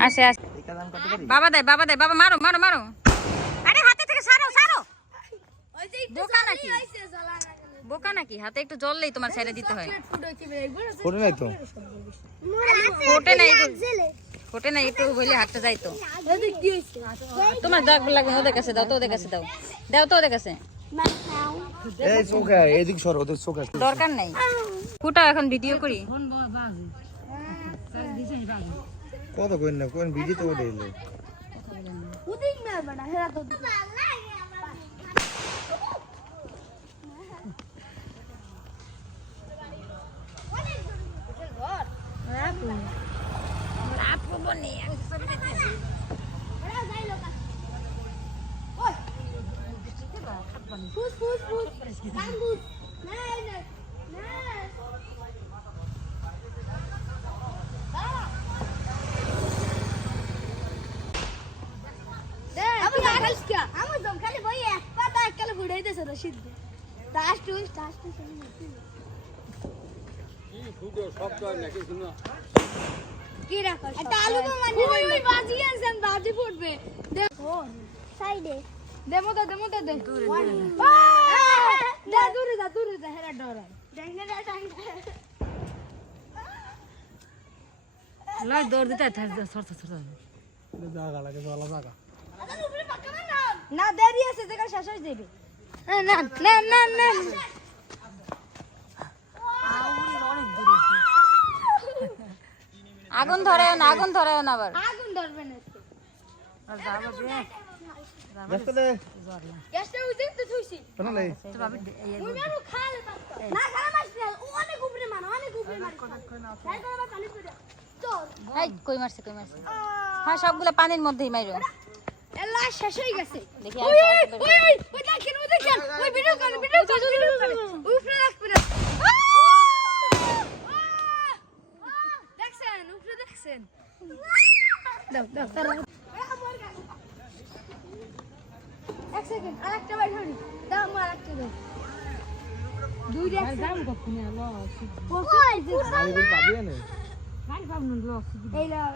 আসে আসে বাবা দেয় বাবা মারো মারো মারো আরে হাতে থেকে সারো সারো বোকা নাকি হাতে একটু জ্বললেই তোমার ছেড়ে দিতে হয় ফোটে নাই তো ফোটে নাই একটু বলে হাঁটতে যাই তো তোমার দাগ লাগবে ওদের কাছে দাও তো ওদের কাছে দাও তো ওদের কাছে এই চোখে এদিক সর ওদের চোখে দরকার নাই ফুটা এখন ভিডিও করি কত কইন না কোন ভিডিও তো ওঠে এলো উদিক না বড়া হেরা তো আপু বনি আমি ছবি দেখতেছি বড়া যাই লোক ওই ফুস কাঙ্গুস না আমার দম খালি বই এক পাতা এককালে ঘুরাই দিয়েছে রশিদ টাস টুস কি রাখো এটা আলু তো মানে ওই বাজি আনছেন বাজি ফুটবে দেখো সাইডে দেমো দে দূরে যা হেরা ডরাই লাই দৌড় দিতে সর জায়গা লাগে ভালো জায়গা না দেরি আছে দেখা শেষ হয়ে যাবে না আগুন ধরে না আবার আগুন ধরবে না আর যাবো দিয়ে দেখতে দে গ্যাসটা উঠে তো থুইছি শোনা লাই তো ভাবি ওই মেরু খালে না খালা মাছ না অনেক উপরে মার তাই করে পানি পড়ে চল এই কই মারছে হ্যাঁ সবগুলা পানির মধ্যেই মাইরো এলা শেষ হয়ে গেছে দেখি ওই দেখেন ওই ভিডিও কর উপরে রাখবে না দেখছেন উপরে দেখছেন দাও এক সেকেন্ড আরেকটা বাইর হই দাও আমার আরেকটা দাও দুই দেখছেন দাম কখনো লস ওই আমি পাবি না গাড়ি পাবো না লস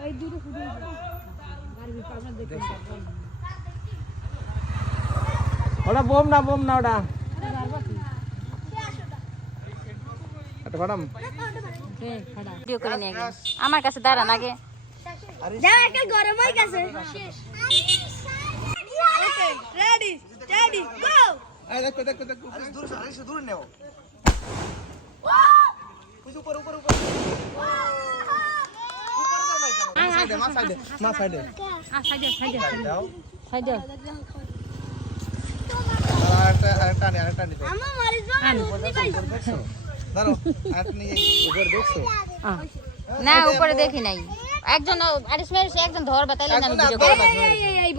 এই দুটো ফুটে গাড়ি পাবো না দেখে ওটা বোম না ওটা আচ্ছা ম্যাডাম ভিডিও করে নিয়ে আগে আমার কাছে দাঁড়ান আগে দাও একটা গরম হয়ে গেছে শেষ ওকে রেডি গো এই দেখো আরে দূর নাও উপর মা সাইডে সাইডে আরেকটা নে আমার মারিস বাবা দাঁড়াও আরেকটা নিয়ে উপর দেখছো না উপরে দেখি নাই একজন একজন ধরবা তাইলে না আমি ভিডিও করব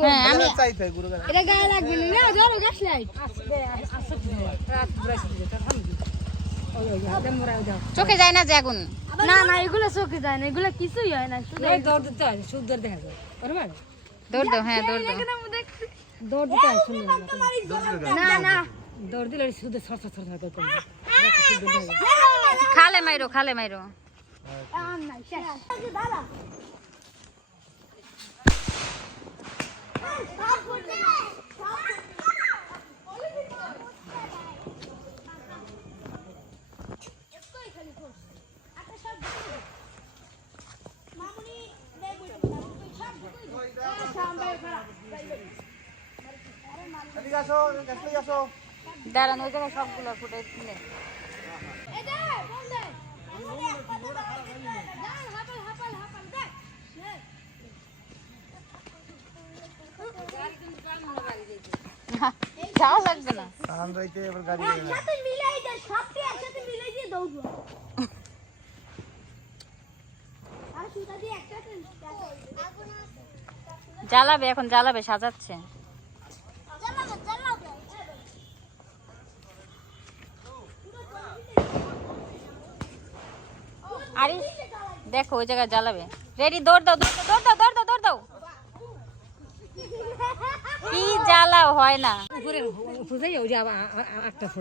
হ্যাঁ আমি চাইতে গুরু গাছ এটা গায়ে লাগবে না ধরো গ্যাস লাইট চোখে যায় না যে আগুন না এগুলো চোখে যায় না এগুলো কিছুই হয় না শুধু দৌড় দিতে হয় সুন্দর দেখা যায় দৌড় দাও হ্যাঁ দৌড় দাও দৌড় দিতে হয় সুন্দর না দৌড় দিলে শুধু সর করে খালে মাইরো নাই শেষ দাদা দাঁড়ান ওই জায়গায় সবগুলো ফুটে কিনে যাওয়া লাগবে না জ্বালাবে সাজাচ্ছে আরে দেখো ওই জায়গায় জ্বালাবে রেডি দৌড় দাও কি জ্বালাও হয় না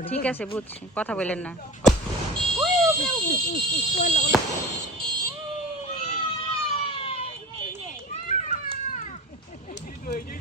ঠিক আছে বুঝছি কথা বললেন না হয়ে যায়